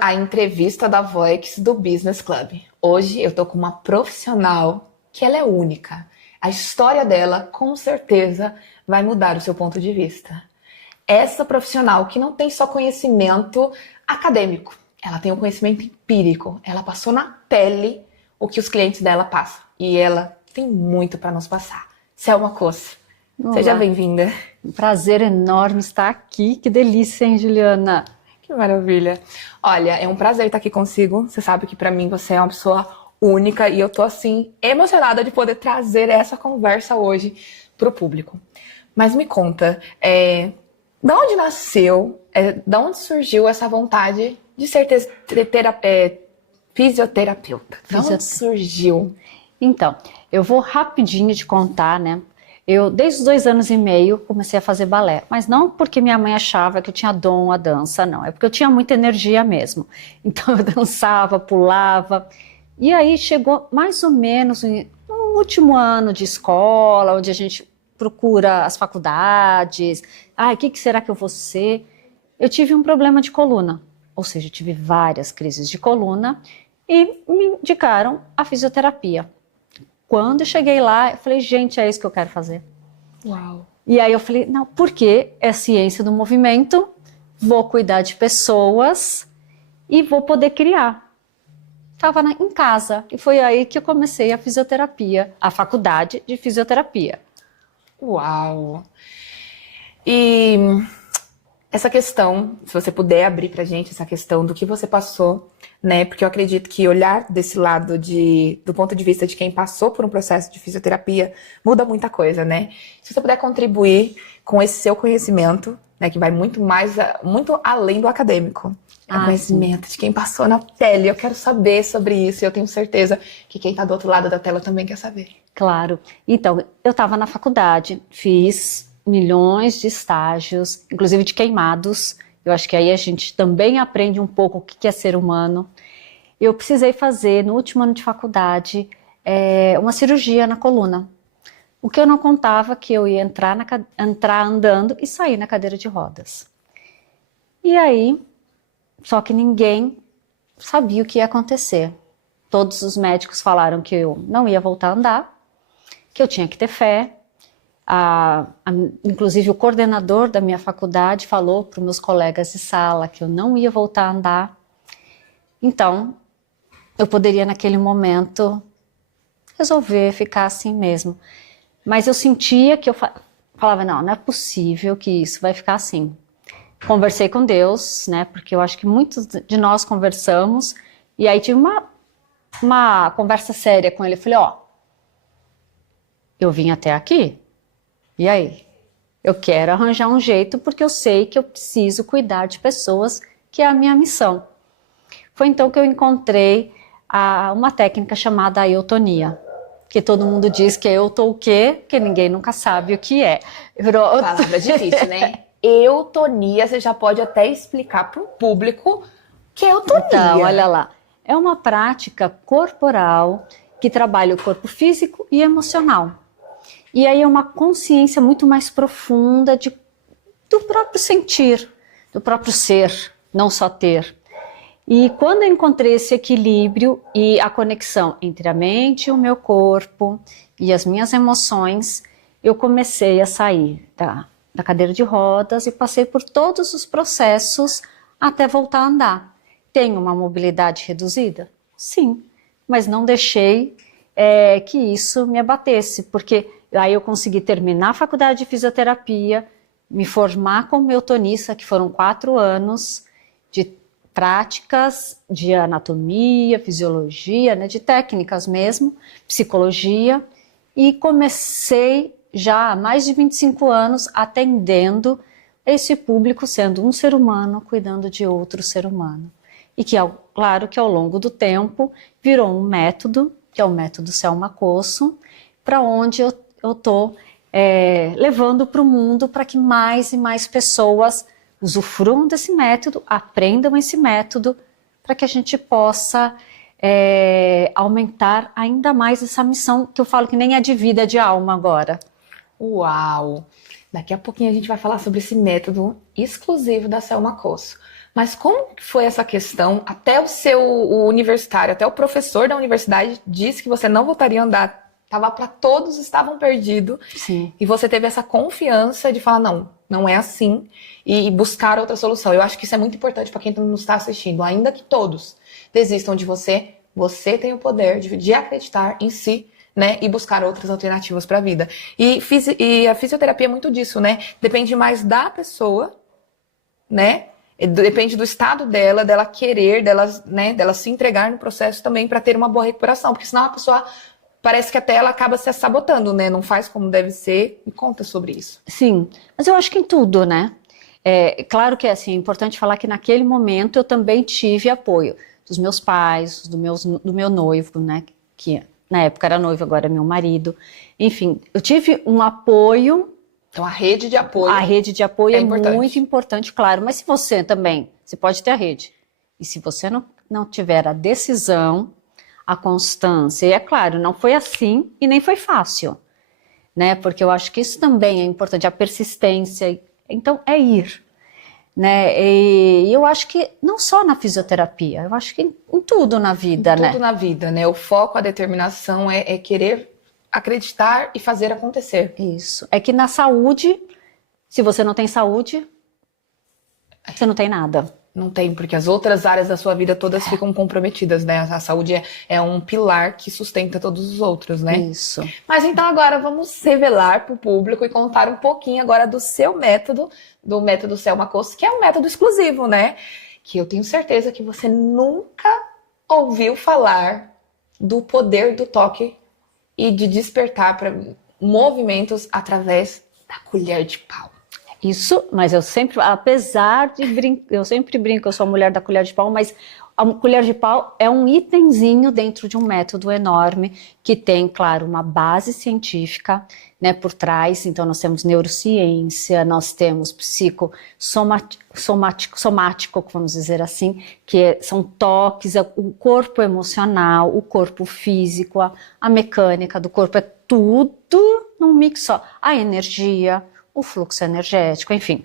a entrevista da Voix do Business Club. Hoje eu tô com uma profissional que ela é única. A história dela, com certeza, vai mudar o seu ponto de vista. Essa profissional que não tem só conhecimento acadêmico, ela tem um conhecimento empírico. Ela passou na pele o que os clientes dela passam. E ela tem muito para nos passar. Selma Cosso, seja bem-vinda. Um prazer enorme estar aqui. Que delícia, hein, Juliana? Que maravilha. Olha, é um prazer estar aqui consigo. Você sabe que para mim você é uma pessoa única e eu tô assim emocionada de poder trazer essa conversa hoje pro público. Mas me conta, da onde nasceu, da onde surgiu essa vontade de ser fisioterapeuta? Da onde surgiu? Então, eu vou rapidinho te contar, né? Eu, desde os 2 anos e meio, comecei a fazer balé. Mas não porque minha mãe achava que eu tinha dom à dança, não. É porque eu tinha muita energia mesmo. Então eu dançava, pulava. E aí chegou mais ou menos no último ano de escola, onde a gente procura as faculdades. O que será que eu vou ser? Eu tive um problema de coluna. Ou seja, eu tive várias crises de coluna e me indicaram a fisioterapia. Quando eu cheguei lá, eu falei, gente, é isso que eu quero fazer. Uau! E aí eu falei, não, porque é ciência do movimento, vou cuidar de pessoas e vou poder criar. Estava em casa e foi aí que eu comecei a fisioterapia, a faculdade de fisioterapia. Uau! E essa questão, se você puder abrir pra gente essa questão do que você passou, né? Porque eu acredito que olhar desse lado do ponto de vista de quem passou por um processo de fisioterapia muda muita coisa, né? Se você puder contribuir com esse seu conhecimento, né? Que vai muito além do acadêmico. É o conhecimento de quem passou na pele. Eu quero saber sobre isso e eu tenho certeza que quem tá do outro lado da tela também quer saber. Claro. Então, eu estava na faculdade, fiz milhões de estágios, inclusive de queimados. Eu acho que aí a gente também aprende um pouco o que é ser humano. Eu precisei fazer, no último ano de faculdade, uma cirurgia na coluna. O que eu não contava que eu ia entrar andando e sair na cadeira de rodas. E aí, só que ninguém sabia o que ia acontecer. Todos os médicos falaram que eu não ia voltar a andar, que eu tinha que ter fé. Inclusive o coordenador da minha faculdade falou para os meus colegas de sala que eu não ia voltar a andar. Então, eu poderia naquele momento resolver ficar assim mesmo. Mas eu sentia que eu falava, não é possível que isso vai ficar assim. Conversei com Deus, né, porque eu acho que muitos de nós conversamos, e aí tive uma conversa séria com ele. Eu falei, eu vim até aqui. E aí? Eu quero arranjar um jeito porque eu sei que eu preciso cuidar de pessoas, que é a minha missão. Foi então que eu encontrei uma técnica chamada eutonia, que todo mundo diz que é eu tô o quê, porque ninguém nunca sabe o que é. Palavra difícil, né? Eutonia, você já pode até explicar para o público que é eutonia. Então, olha lá. É uma prática corporal que trabalha o corpo físico e emocional. E aí é uma consciência muito mais profunda do próprio sentir, do próprio ser, não só ter. E quando eu encontrei esse equilíbrio e a conexão entre a mente, o meu corpo e as minhas emoções, eu comecei a sair da cadeira de rodas e passei por todos os processos até voltar a andar. Tenho uma mobilidade reduzida? Sim, mas não deixei que isso me abatesse, porque aí eu consegui terminar a faculdade de fisioterapia, me formar como eutonista, que foram 4 anos de práticas de anatomia, fisiologia, né, de técnicas mesmo, psicologia, e comecei já há mais de 25 anos atendendo esse público, sendo um ser humano cuidando de outro ser humano. E que, claro, que ao longo do tempo virou um método, que é o método Selma Cosso, para onde eu estou levando para o mundo para que mais e mais pessoas usufruam desse método, aprendam esse método, para que a gente possa aumentar ainda mais essa missão, que eu falo que nem é de vida, é de alma agora. Uau! Daqui a pouquinho a gente vai falar sobre esse método exclusivo da Selma Cosso. Mas como que foi essa questão? Até o universitário, até o professor da universidade disse que você não voltaria a andar. Tava para todos, estavam perdidos. Sim. E você teve essa confiança de falar, não, não é assim. E buscar outra solução. Eu acho que isso é muito importante para quem nos está assistindo. Ainda que todos desistam de você, você tem o poder de acreditar em si, né? E buscar outras alternativas para a vida. E a fisioterapia é muito disso, né? Depende mais da pessoa, né? Depende do estado dela, dela querer, dela se entregar no processo também para ter uma boa recuperação, porque senão a pessoa parece que até ela acaba se sabotando, né? Não faz como deve ser. Me conta sobre isso. Sim, mas eu acho que em tudo, né? É claro que assim, é importante falar que naquele momento eu também tive apoio dos meus pais, do meu noivo, né? Que na época era noivo, agora é meu marido. Enfim, eu tive um apoio. Então, a rede de apoio. A rede de apoio é importante. muito importante, claro. Mas se você também, você pode ter a rede. E se você não tiver a decisão, a constância, e é claro, não foi assim e nem foi fácil, né? Porque eu acho que isso também é importante, a persistência. Então, é ir, né? E eu acho que não só na fisioterapia, eu acho que em tudo na vida, né? Tudo na vida, né? O foco, a determinação é querer acreditar e fazer acontecer. Isso. É que na saúde, se você não tem saúde, você não tem nada. Não tem, porque as outras áreas da sua vida todas ficam comprometidas, né? A saúde é um pilar que sustenta todos os outros, né? Isso. Mas então agora vamos revelar para o público e contar um pouquinho agora do seu método, do método Selma Costa, que é um método exclusivo, né? Que eu tenho certeza que você nunca ouviu falar do poder do toque e de despertar para movimentos através da colher de pau. Isso, mas eu sempre, apesar de eu sempre brinco, eu sou a mulher da colher de pau, mas a colher de pau é um itemzinho dentro de um método enorme que tem, claro, uma base científica, né, por trás. Então nós temos neurociência, nós temos somático, vamos dizer assim, são toques, o corpo emocional, o corpo físico, a mecânica do corpo, é tudo num mix só. A energia, o fluxo energético, enfim.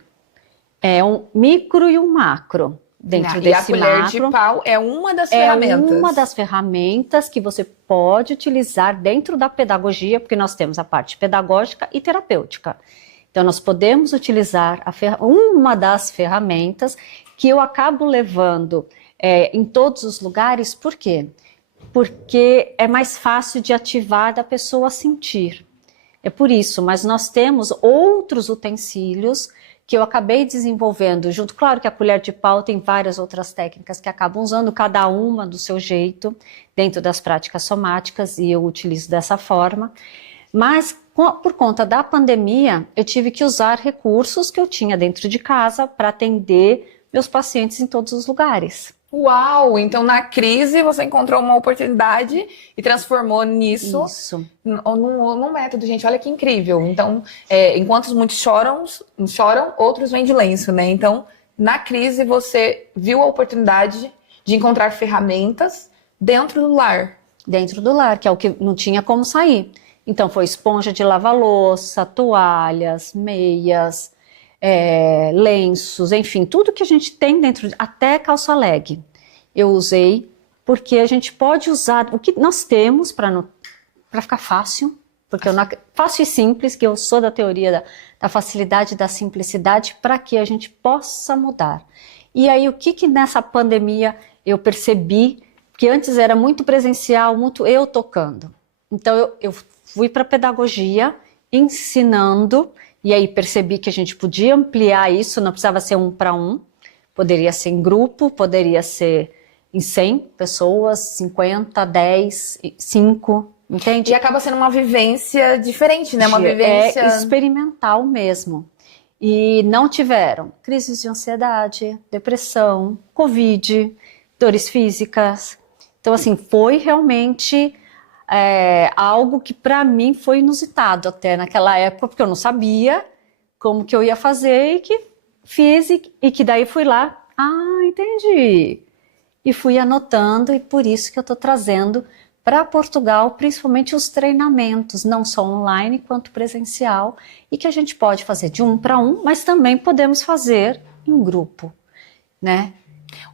É um micro e um macro dentro desse macro. E a colher de pau é uma das ferramentas. É uma das ferramentas que você pode utilizar dentro da pedagogia, porque nós temos a parte pedagógica e terapêutica. Então, nós podemos utilizar uma das ferramentas que eu acabo levando em todos os lugares. Por quê? Porque é mais fácil de ativar da pessoa sentir. É por isso, mas nós temos outros utensílios que eu acabei desenvolvendo junto. Claro que a colher de pau tem várias outras técnicas que acabam usando cada uma do seu jeito dentro das práticas somáticas e eu utilizo dessa forma. Mas por conta da pandemia, eu tive que usar recursos que eu tinha dentro de casa para atender meus pacientes em todos os lugares. Uau! Então, na crise, você encontrou uma oportunidade e transformou nisso num método, gente. Olha que incrível. Então, enquanto muitos choram, outros vêm de lenço, né? Então, na crise, você viu a oportunidade de encontrar ferramentas dentro do lar. Dentro do lar, que é o que não tinha como sair. Então, foi esponja de lavar louça, toalhas, meias, lenços, enfim, tudo que a gente tem dentro, até calça leg. Eu usei porque a gente pode usar o que nós temos para ficar fácil, porque fácil e simples, que eu sou da teoria da facilidade, da simplicidade, para que a gente possa mudar. E aí, o que nessa pandemia eu percebi, que antes era muito presencial, muito eu tocando. Então, eu fui para a pedagogia, ensinando. E aí percebi que a gente podia ampliar isso, não precisava ser 1 para 1, poderia ser em grupo, poderia ser em 100 pessoas, 50, 10, 5, entende? E acaba sendo uma vivência diferente, né? Uma vivência experimental mesmo. E não tiveram crises de ansiedade, depressão, Covid, dores físicas. Então, assim, foi realmente algo que para mim foi inusitado até naquela época, porque eu não sabia como que eu ia fazer e que fiz e que daí fui lá, entendi. E fui anotando e por isso que eu estou trazendo para Portugal, principalmente os treinamentos, não só online quanto presencial, e que a gente pode fazer de 1 para 1, mas também podemos fazer em grupo, né?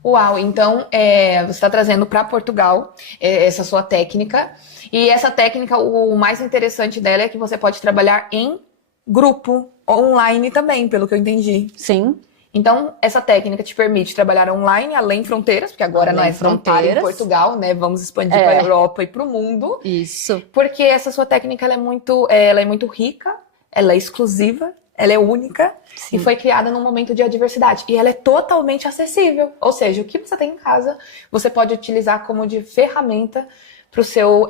Uau, então você está trazendo para Portugal essa sua técnica. E essa técnica, o mais interessante dela é que você pode trabalhar em grupo, online também, pelo que eu entendi. Sim. Então, essa técnica te permite trabalhar online, além fronteiras, porque agora Além não para em fronteiras. Portugal, né? Vamos expandir para a Europa e para o mundo. Isso. Porque essa sua técnica ela é muito rica, ela é exclusiva, ela é única. Sim. E foi criada num momento de adversidade. E ela é totalmente acessível. Ou seja, o que você tem em casa, você pode utilizar como de ferramenta para o seu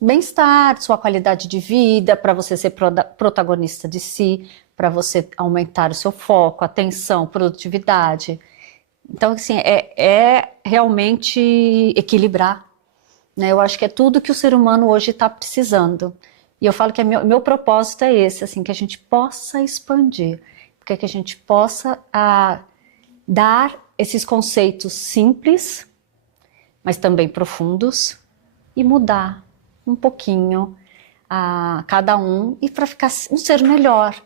bem-estar, sua qualidade de vida, para você ser protagonista de si, para você aumentar o seu foco, atenção, produtividade. Então, assim, é realmente equilibrar, né? Eu acho que é tudo que o ser humano hoje está precisando. E eu falo que meu propósito é esse, assim, que a gente possa expandir, porque que a gente possa dar esses conceitos simples, mas também profundos, e mudar um pouquinho a cada um, e para ficar um ser melhor,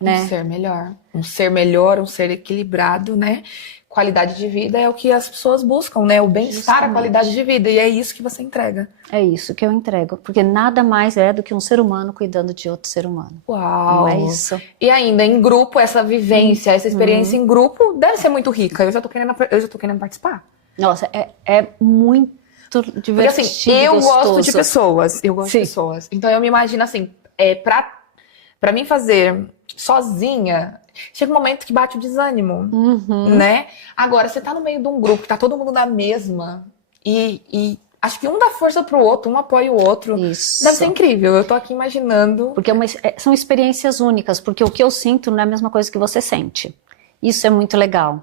né? Um ser melhor. Um ser melhor, um ser equilibrado, né? Qualidade de vida é o que as pessoas buscam, né? O bem-estar, a qualidade de vida. E é isso que você entrega. É isso que eu entrego. Porque nada mais é do que um ser humano cuidando de outro ser humano. Uau! Não é isso? E ainda, em grupo, essa vivência, essa experiência em grupo deve ser muito rica. Eu já tô querendo participar. Nossa, é muito divertido. Porque assim, eu gosto de pessoas. Eu gosto Sim. de pessoas. Então eu me imagino assim, pra mim fazer sozinha, chega um momento que bate o desânimo, né? Agora, você tá no meio de um grupo, que tá todo mundo na mesma, e acho que um dá força pro outro, um apoia o outro. Isso. Deve ser incrível, eu tô aqui imaginando. Porque são experiências únicas, porque o que eu sinto não é a mesma coisa que você sente. Isso é muito legal.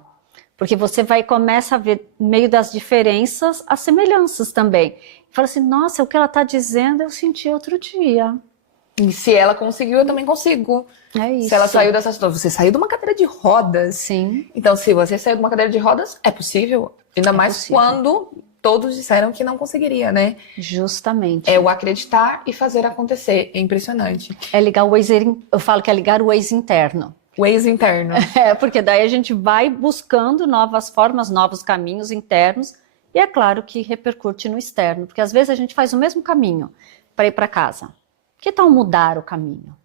Porque você começa a ver, no meio das diferenças, as semelhanças também. Fala assim, nossa, o que ela tá dizendo eu senti outro dia. E se ela conseguiu, eu também consigo. É isso. Se ela saiu dessa situação, você saiu de uma cadeira de rodas. Sim. Então, se você saiu de uma cadeira de rodas, é possível. Ainda mais possível. quando todos disseram que não conseguiria, né? Justamente. É o acreditar e fazer acontecer. É impressionante. É ligar o Waze, eu falo que é ligar o Waze interno. O ex interno. Porque daí a gente vai buscando novas formas, novos caminhos internos, e é claro que repercute no externo, porque às vezes a gente faz o mesmo caminho para ir para casa. Que tal mudar o caminho?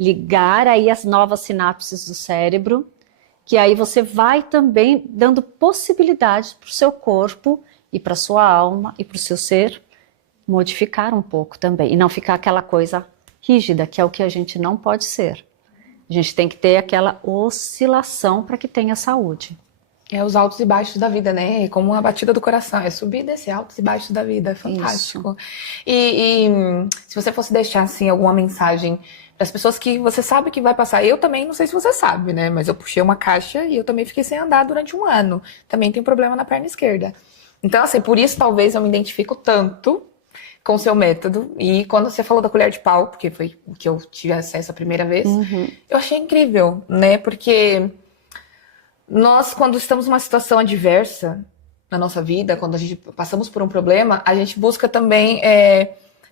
Ligar aí as novas sinapses do cérebro, que aí você vai também dando possibilidades para o seu corpo e para a sua alma e para o seu ser modificar um pouco também, e não ficar aquela coisa rígida, que é o que a gente não pode ser. A gente tem que ter aquela oscilação para que tenha saúde. É os altos e baixos da vida, né? É como uma batida do coração. É subir e descer, altos e baixos da vida. É fantástico. E se você fosse deixar, assim, alguma mensagem para as pessoas que você sabe que vai passar. Eu também, não sei se você sabe, né? Mas eu puxei uma caixa e eu também fiquei sem andar durante um ano. Também tenho problema na perna esquerda. Então, assim, por isso talvez eu me identifico tanto com o seu método. E quando você falou da colher de pau, porque foi o que eu tive acesso a primeira vez, eu achei incrível, né? Porque nós, quando estamos numa situação adversa na nossa vida, quando a gente passamos por um problema, a gente busca também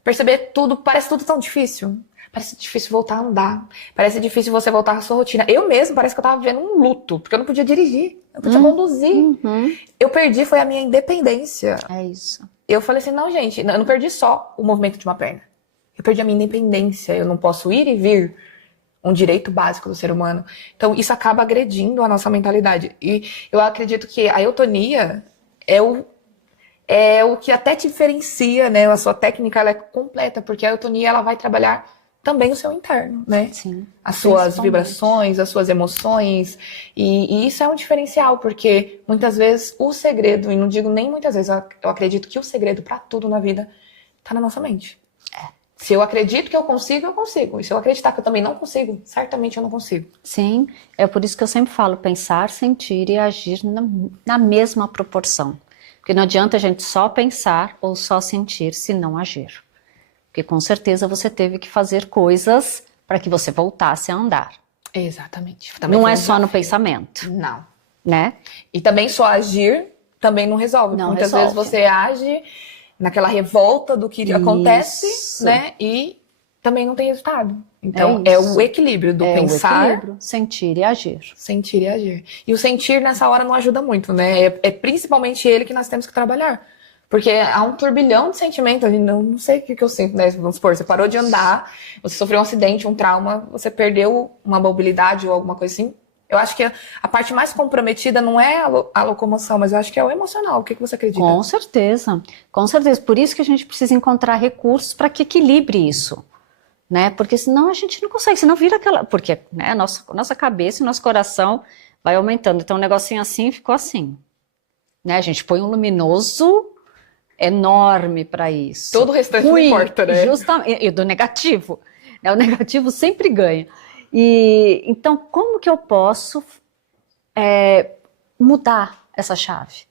perceber tudo, parece tudo tão difícil. Parece difícil voltar a andar. Parece difícil você voltar à sua rotina. Eu mesmo, parece que eu tava vivendo um luto, porque eu não podia dirigir, eu não podia conduzir. Eu perdi, foi a minha independência. É isso. Eu falei assim, não, gente, eu não perdi só o movimento de uma perna. Eu perdi a minha independência. Eu não posso ir e vir, um direito básico do ser humano. Então, isso acaba agredindo a nossa mentalidade. E eu acredito que a eutonia é o que até te diferencia, né? A sua técnica, ela é completa, porque a eutonia, ela vai trabalhar também o seu interno, né? Sim. As suas vibrações, as suas emoções. E isso é um diferencial, porque muitas vezes o segredo, e não digo nem muitas vezes, eu acredito que o segredo para tudo na vida tá na nossa mente. Se eu acredito que eu consigo, eu consigo. E se eu acreditar que eu também não consigo, certamente eu não consigo. Sim, é por isso que eu sempre falo, pensar, sentir e agir na mesma proporção. Porque não adianta a gente só pensar ou só sentir se não agir. Porque com certeza você teve que fazer coisas para que você voltasse a andar. Exatamente. Também não é só no pensamento. Não. Né? E também só agir também não resolve. Não Muitas resolve. vezes você age naquela revolta do que acontece, né? E também não tem resultado. Então, É é isso. o equilíbrio do O pensar, equilíbrio, sentir e agir. sentir e agir. E o sentir nessa hora não ajuda muito, né? É principalmente ele que nós temos que trabalhar. Porque há um turbilhão de sentimentos ali, não sei o que eu sinto, né? Vamos supor, você parou de andar, você sofreu um acidente, um trauma, você perdeu uma mobilidade ou alguma coisa assim. Eu acho que a parte mais comprometida não é a locomoção, mas eu acho que é o emocional. O que você acredita? Com certeza, com certeza. Por isso que a gente precisa encontrar recursos para que equilibre isso, né? Porque senão a gente não consegue, senão vira aquela... Porque né, nossa cabeça e nosso coração vai aumentando. Então um negocinho assim ficou assim, né? A gente põe um luminoso enorme para isso. Todo o restante não importa, né? Justamente, e do negativo. Né? O negativo sempre ganha. E então, como que eu posso mudar essa chave?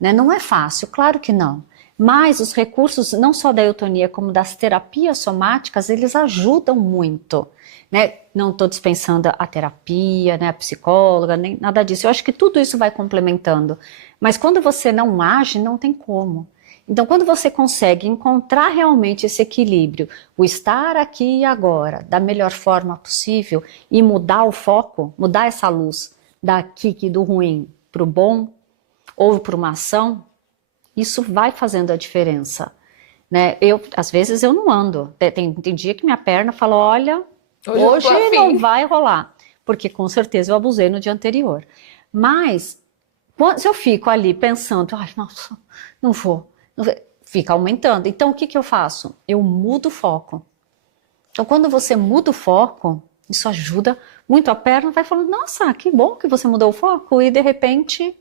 Né? Não é fácil, claro que não. Mas os recursos, não só da eutonia, como das terapias somáticas, eles ajudam muito. Né? Não estou dispensando a terapia, né, a psicóloga, nem nada disso. Eu acho que tudo isso vai complementando. Mas quando você não age, não tem como. Então, quando você consegue encontrar realmente esse equilíbrio, o estar aqui e agora, da melhor forma possível, e mudar o foco, mudar essa luz daqui do ruim para o bom, ou para uma ação, isso vai fazendo a diferença. Né? Às vezes eu não ando. Tem dia que minha perna fala, olha, hoje não vai rolar. Porque com certeza eu abusei no dia anterior. Mas, se eu fico ali pensando, ai, nossa, não vou. Fica aumentando. Então, o que eu faço? Eu mudo o foco. Então, quando você muda o foco, isso ajuda muito. A perna vai falando, nossa, que bom que você mudou o foco. E, de repente,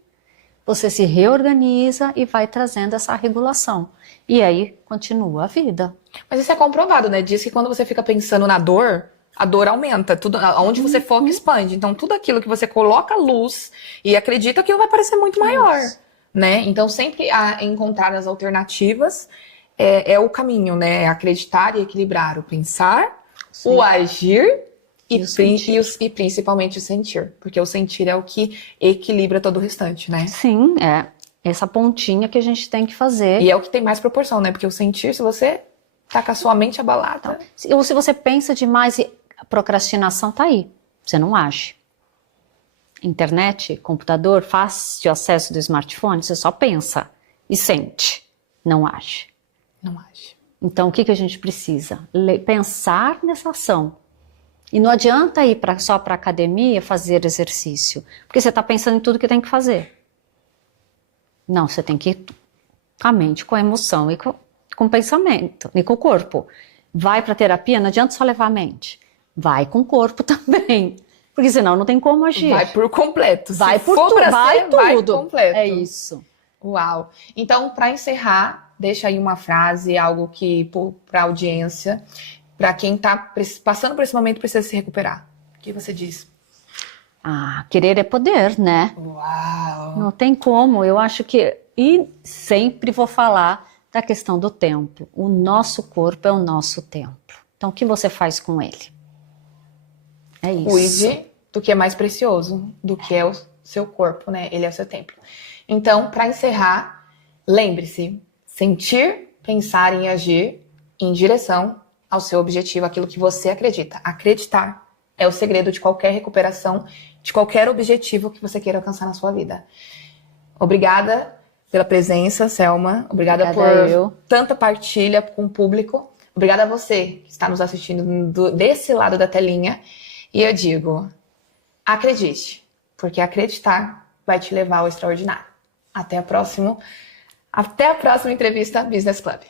você se reorganiza e vai trazendo essa regulação. E aí, continua a vida. Mas isso é comprovado, né? Diz que quando você fica pensando na dor, a dor aumenta. Tudo, onde você foca, expande. Então, tudo aquilo que você coloca luz e acredita que vai parecer muito maior. Né? Então, sempre encontrar as alternativas é o caminho, né? Acreditar e equilibrar o pensar, sim, o agir e principalmente o sentir. Porque o sentir é o que equilibra todo o restante, né? Sim, é essa pontinha que a gente tem que fazer. E é o que tem mais proporção, né? Porque o sentir, se você tá com a sua mente abalada... Então, ou se você pensa demais, a procrastinação tá aí. Você não age. Internet, computador, fácil acesso do smartphone, você só pensa e sente, não age. Não age. Então, o que a gente precisa? Pensar nessa ação. E não adianta ir só para a academia fazer exercício, porque você está pensando em tudo que tem que fazer. Não, você tem que ir com a mente, com a emoção e com o pensamento, e com o corpo. Vai para a terapia, não adianta só levar a mente. Vai com o corpo também. Porque senão não tem como agir. Vai por completo. Vai Se por for tudo, vai tudo. Vai completo. É isso. Uau. Então, para encerrar, deixa aí uma frase, algo que para a audiência, para quem está passando por esse momento precisa se recuperar. O que você diz? Querer é poder, né? Uau. Não tem como. Eu acho que... E sempre vou falar da questão do tempo. O nosso corpo é o nosso templo. Então, o que você faz com ele? É isso. Cuide do que é mais precioso, do que é o seu corpo, né? Ele é o seu templo. Então, para encerrar, lembre-se, sentir, pensar e agir em direção ao seu objetivo, aquilo que você acredita. Acreditar é o segredo de qualquer recuperação, de qualquer objetivo que você queira alcançar na sua vida. Obrigada pela presença, Selma. Obrigada por tanta partilha com o público. Obrigada a você que está nos assistindo desse lado da telinha. E eu digo, acredite, porque acreditar vai te levar ao extraordinário. Até a próxima entrevista Business Club.